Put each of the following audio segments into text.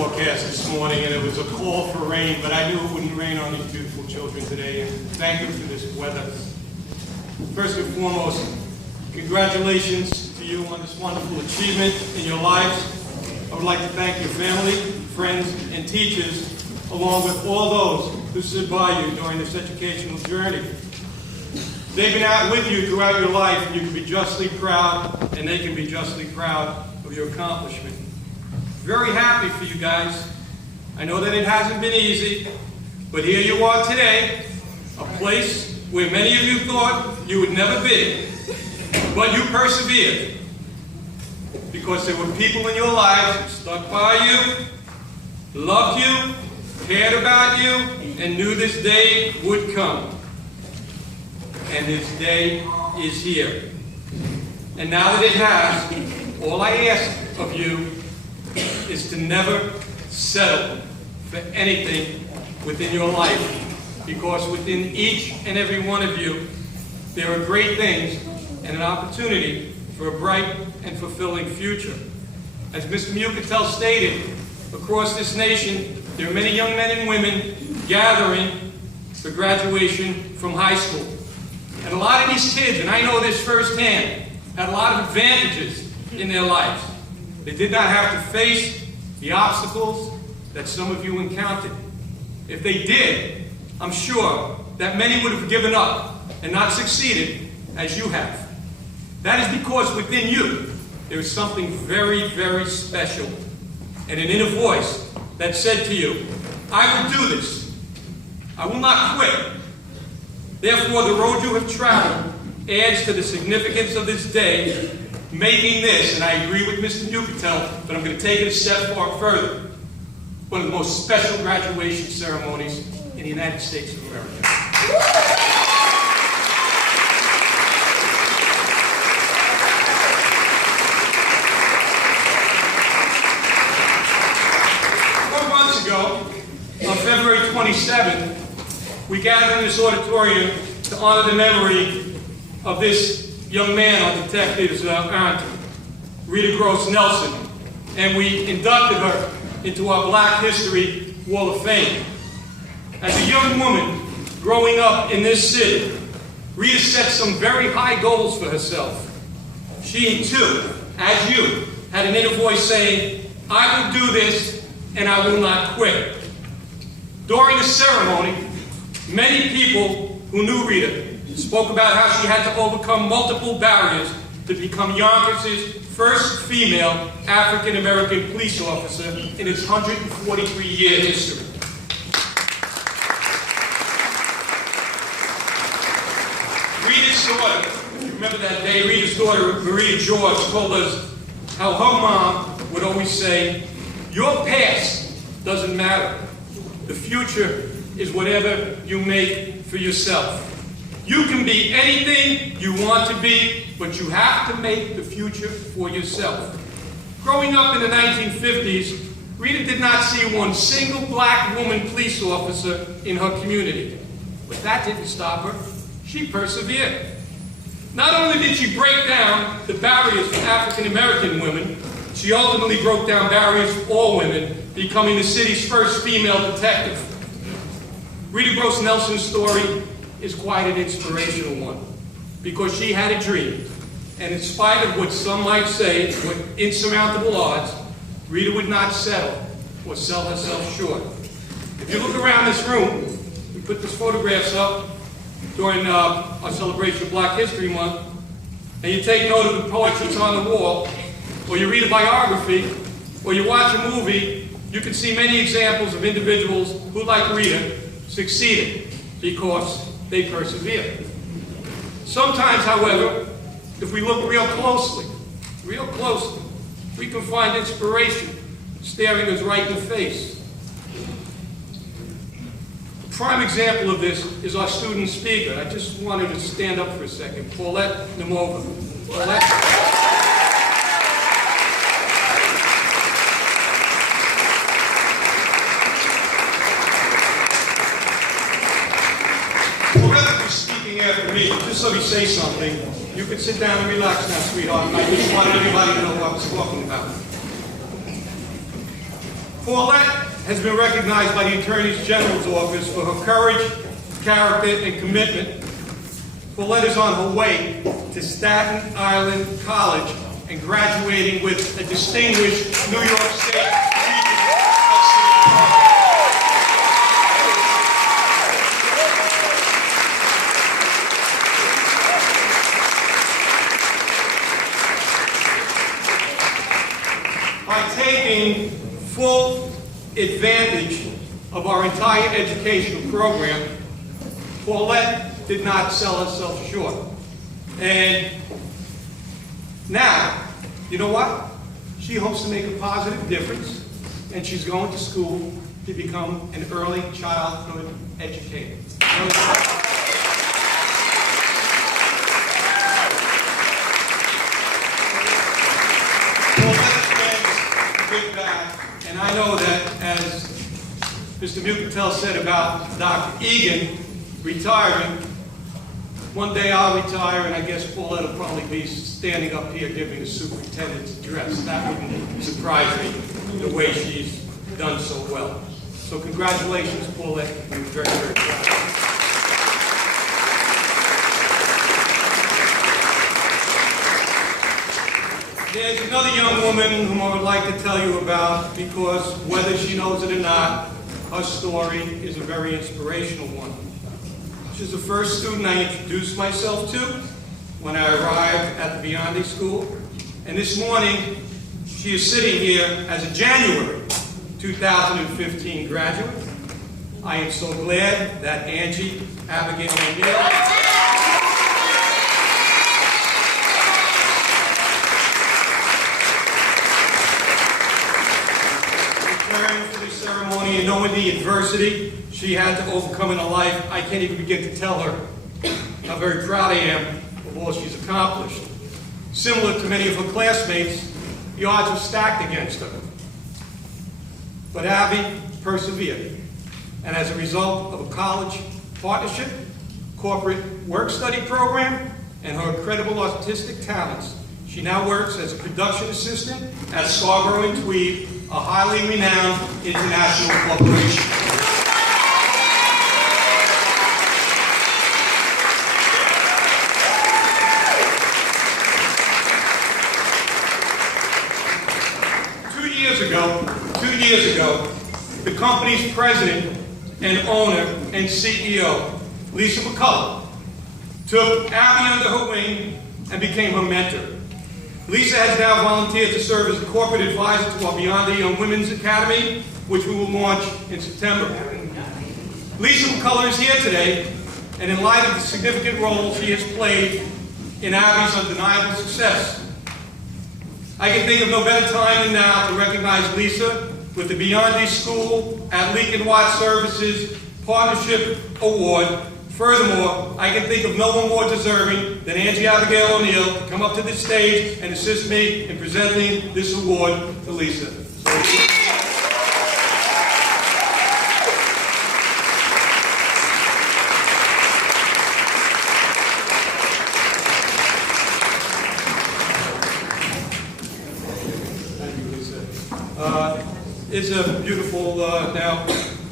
forecast this morning, and it was a call for rain, but I knew it wouldn't rain on these beautiful children today, and thank you for this weather. First and foremost, congratulations to you on this wonderful achievement in your lives. I would like to thank your family, friends, and teachers, along with all those who stood by you during this educational journey. They've been out with you throughout your life, and you can be justly proud, and they can be justly proud of your accomplishment. Very happy for you guys. I know that it hasn't been easy, but here you are today, a place where many of you thought you would never be, but you persevered, because there were people in your lives who stuck by you, loved you, cared about you, and knew this day would come. And this day is here. And now that it has, all I ask of you is to never settle for anything within your life, because within each and every one of you, there are great things and an opportunity for a bright and fulfilling future. As Mr. Mucatel stated, across this nation, there are many young men and women gathering for graduation from high school. And a lot of these kids, and I know this firsthand, had a lot of advantages in their lives. They did not have to face the obstacles that some of you encountered. If they did, I'm sure that many would have given up and not succeeded as you have. That is because within you, there is something very, very special, and an inner voice that said to you, I will do this. I will not quit. Therefore, the road you have traveled adds to the significance of this day, making this, and I agree with Mr. Mucatel, but I'm going to take it a step further, one of the most special graduation ceremonies in the United States of America. On February 27th, we gathered in this auditorium to honor the memory of this young man, our detective's aunt, Rita Gross Nelson, and we inducted her into our Black History Wall of Fame. As a young woman growing up in this city, Rita set some very high goals for herself. She too, as you, had an inner voice saying, I will do this and I will not quit. During the ceremony, many people who knew Rita spoke about how she had to overcome multiple barriers to become Yonkers' first female African-American police officer in its 143-year history. Rita's daughter, if you remember that day, Rita's daughter, Maria George, told us how her mom would always say, your past doesn't matter. The future is whatever you make for yourself. You can be anything you want to be, but you have to make the future for yourself. Growing up in the 1950s, Rita did not see one single black woman police officer in her community. But that didn't stop her. She persevered. Not only did she break down the barriers for African American women, she ultimately broke down barriers for all women, becoming the city's first female detective. Rita Gross Nelson's story is quite an inspirational one, because she had a dream, and in spite of what some might say were insurmountable odds, Rita would not settle or sell herself short. If you look around this room, we put these photographs up during our celebration of Black History Month, and you take note of the portraits on the wall, or you read a biography, or you watch a movie, you can see many examples of individuals who, like Rita, succeeded because they persevered. Sometimes, however, if we look real closely, we can find inspiration staring us right in the face. A prime example of this is our student speaker. I just wanted to stand up for a second. Paulette Nemova. Paulette. After me, just let me say something. You can sit down and relax now, sweetheart. I just wanted everybody to know what I was talking about. Paulette has been recognized by the Attorney General's Office for her courage, character, and commitment. Paulette is on her way to Staten Island College and graduating with a distinguished New York State. By taking full advantage of our entire educational program, Paulette did not sell herself short. And now, you know what? She hopes to make a positive difference, and she's going to school to become an early childhood educator. Give back, and I know that, as Mr. Mucatel said about Dr. Egan retiring, one day I'll retire, and I guess Paulette will probably be standing up here giving the superintendent's address. That wouldn't surprise me, the way she's done so well. So congratulations, Paulette. I'm very, very proud. There's another young woman whom I would like to tell you about, because whether she knows it or not, her story is a very inspirational one. She's the first student I introduced myself to when I arrived at the Biondi school. And this morning, she is sitting here as a January 2015 graduate. I am so glad that Angie Abigail O'Neill for the ceremony, and knowing the adversity she had to overcome in her life, I can't even begin to tell her how very proud I am of all she's accomplished. Similar to many of her classmates, the odds were stacked against her. But Abby persevered, and as a result of a college partnership, corporate work-study program, and her incredible artistic talents, she now works as a production assistant at Scarborough and Tweed, a highly renowned international corporation. Two years ago, the company's president and owner and CEO, Lisa McCullough, took Abby under her wing and became her mentor. Lisa has now volunteered to serve as a corporate advisor to our Biondi Young Women's Academy, which we will launch in September. Lisa McCullough is here today, and in light of the significant role she has played in Abby's undeniable success, I can think of no better time than now to recognize Lisa with the Biondi School at Leake and Watt Services Partnership Award. Furthermore, I can think of no one more deserving than Angie Abigail O'Neill to come up to this stage and assist me in presenting this award to Lisa. Thank you, Lisa. It's a beautiful, now,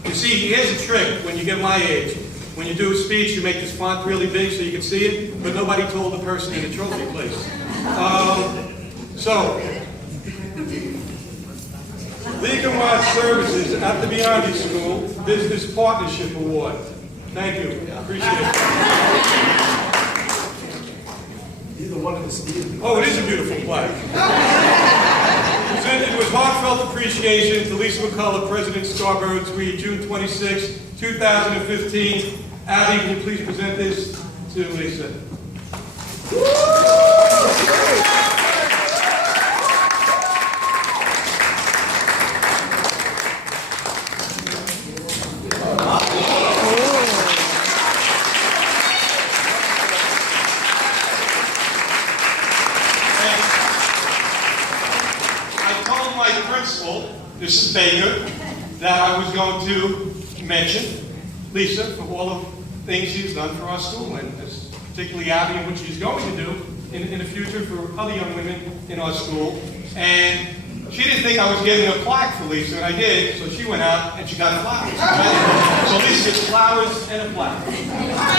you see, here's a trick when you get my age. When you do a speech, you make this font really big so you can see it, but nobody told the person in the trophy place. So, Leake and Watt Services at the Biondi School Business Partnership Award. Thank you. Appreciate it. You're the one in the stadium. Oh, it is a beautiful plaque. Presented with heartfelt appreciation to Lisa McCullough, President Scarborough Tweed, June 26, 2015. Abby, can you please present this to Lisa? I told my principal, Mrs. Baker, that I was going to mention Lisa for all of the things she's done for our school, and particularly Abby, and what she's going to do in the future for other young women in our school. And She didn't think I was getting a plaque for Lisa, and I did, so she went out and she got flowers. So Lisa gets flowers and a plaque.